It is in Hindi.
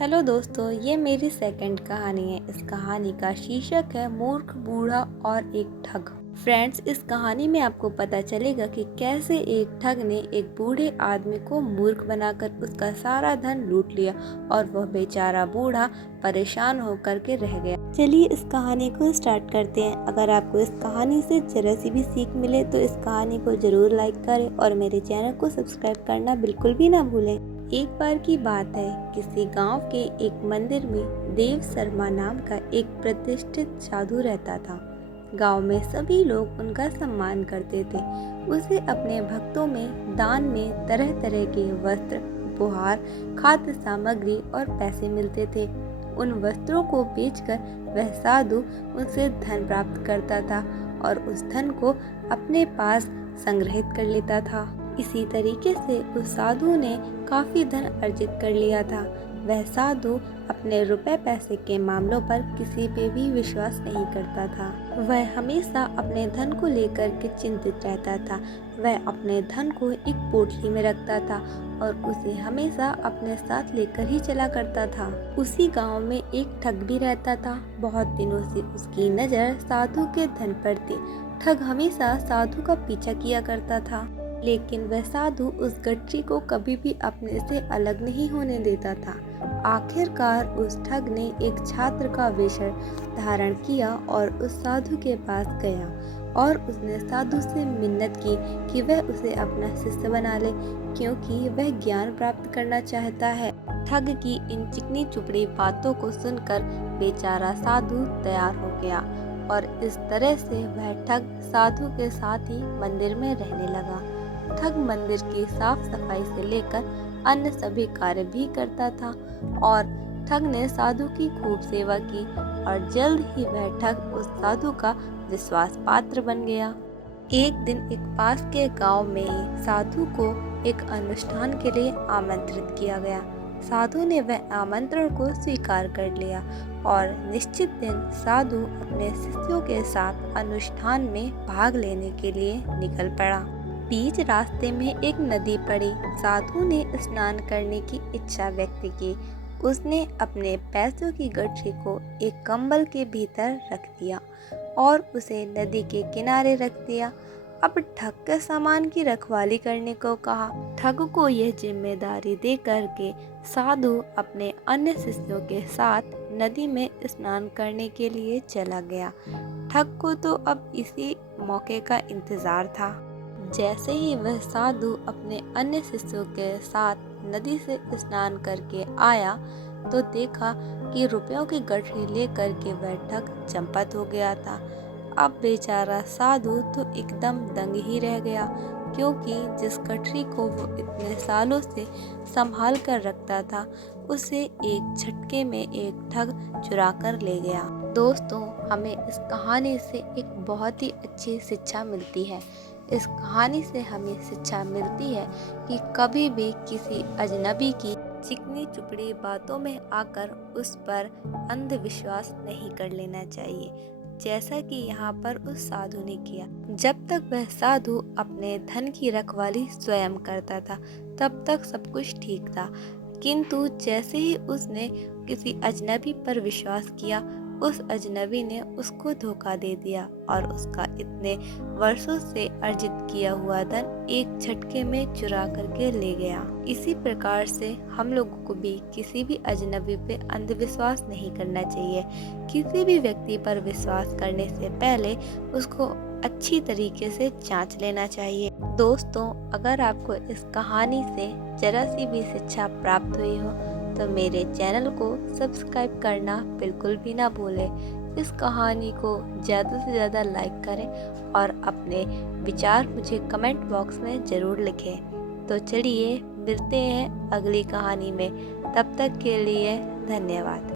हेलो दोस्तों, ये मेरी सेकंड कहानी है। इस कहानी का शीर्षक है मूर्ख बूढ़ा और एक ठग। फ्रेंड्स, इस कहानी में आपको पता चलेगा कि कैसे एक ठग ने एक बूढ़े आदमी को मूर्ख बनाकर उसका सारा धन लूट लिया और वह बेचारा बूढ़ा परेशान होकर के रह गया। चलिए इस कहानी को स्टार्ट करते हैं। अगर आपको इस कहानी से जरा सी भी सीख मिले तो इस कहानी को जरूर लाइक करें और मेरे चैनल को सब्सक्राइब करना बिल्कुल भी ना भूलें। एक बार की बात है, किसी गांव के एक मंदिर में देव शर्मा नाम का एक प्रतिष्ठित साधु रहता था। गांव में सभी लोग उनका सम्मान करते थे। उसे अपने भक्तों में दान में तरह तरह के वस्त्र, उपहार, खाद्य सामग्री और पैसे मिलते थे। उन वस्त्रों को बेचकर वह साधु उनसे धन प्राप्त करता था और उस धन को अपने पास संग्रहित कर लेता था। इसी तरीके से उस साधु ने काफी धन अर्जित कर लिया था। वह साधु अपने रुपए पैसे के मामलों पर किसी पे भी विश्वास नहीं करता था। वह हमेशा अपने धन को लेकर के चिंतित रहता था। वह अपने धन को एक पोटली में रखता था और उसे हमेशा अपने साथ लेकर ही चला करता था। उसी गांव में एक ठग भी रहता था। बहुत दिनों से उसकी नज़र साधु के धन पर थी। ठग हमेशा साधु का पीछा किया करता था, लेकिन वह साधु उस गठरी को कभी भी अपने से अलग नहीं होने देता था। आखिरकार उस ठग ने एक छात्र का वेश धारण किया और उस साधु के पास गया और उसने साधु से मिन्नत की कि वह उसे अपना शिष्य बना ले, क्योंकि वह ज्ञान प्राप्त करना चाहता है। ठग की इन चिकनी चुपड़ी बातों को सुनकर बेचारा साधु तैयार हो गया और इस तरह से वह ठग साधु के साथ ही मंदिर में रहने लगा। ठग मंदिर की साफ सफाई से लेकर अन्य सभी कार्य भी करता था और ठग ने साधु की खूब सेवा की और जल्द ही वह ठग उस साधु का विश्वास पात्र बन गया। एक दिन एक पास के गांव में ही साधु को एक अनुष्ठान के लिए आमंत्रित किया गया। साधु ने वह आमंत्रण को स्वीकार कर लिया और निश्चित दिन साधु अपने शिष्यों के साथ अनुष्ठान में भाग लेने के लिए निकल पड़ा। बीच रास्ते में एक नदी पड़ी। साधु ने स्नान करने की इच्छा व्यक्त की। उसने अपने पैसों की गठरी को एक कंबल के भीतर रख दिया और उसे नदी के किनारे रख दिया। अब ठग के सामान की रखवाली करने को कहा। ठग को यह जिम्मेदारी दे करके साधु अपने अन्य शिष्यों के साथ नदी में स्नान करने के लिए चला गया। ठग को तो अब इसी मौके का इंतजार था। जैसे ही वह साधु अपने अन्य शिष्यों के साथ नदी से स्नान करके आया तो देखा कि रुपयों की गठरी लेकर के वह ठग चंपत हो गया था। अब बेचारा साधु तो एकदम दंग ही रह गया, क्योंकि जिस गठरी को वो इतने सालों से संभाल कर रखता था उसे एक झटके में एक ठग चुरा कर ले गया। दोस्तों, हमें इस कहानी से एक बहुत ही अच्छी शिक्षा मिलती है। इस कहानी से हमें शिक्षा मिलती है कि कभी भी किसी अजनबी की चिकनी चुपड़ी बातों में आकर उस पर अंधविश्वास नहीं कर लेना चाहिए, जैसा कि यहाँ पर उस साधु ने किया। जब तक वह साधु अपने धन की रखवाली स्वयं करता था तब तक सब कुछ ठीक था, किंतु जैसे ही उसने किसी अजनबी पर विश्वास किया उस अजनबी ने उसको धोखा दे दिया और उसका इतने वर्षों से अर्जित किया हुआ धन एक झटके में चुरा करके ले गया। इसी प्रकार से हम लोगों को भी किसी भी अजनबी पे अंधविश्वास नहीं करना चाहिए। किसी भी व्यक्ति पर विश्वास करने से पहले उसको अच्छी तरीके से जांच लेना चाहिए। दोस्तों, अगर आपको इस कहानी से जरा सी भी शिक्षा प्राप्त हुई हो तो मेरे चैनल को सब्सक्राइब करना बिल्कुल भी ना भूलें। इस कहानी को ज़्यादा से ज़्यादा लाइक करें और अपने विचार मुझे कमेंट बॉक्स में ज़रूर लिखें। तो चलिए मिलते हैं अगली कहानी में। तब तक के लिए धन्यवाद।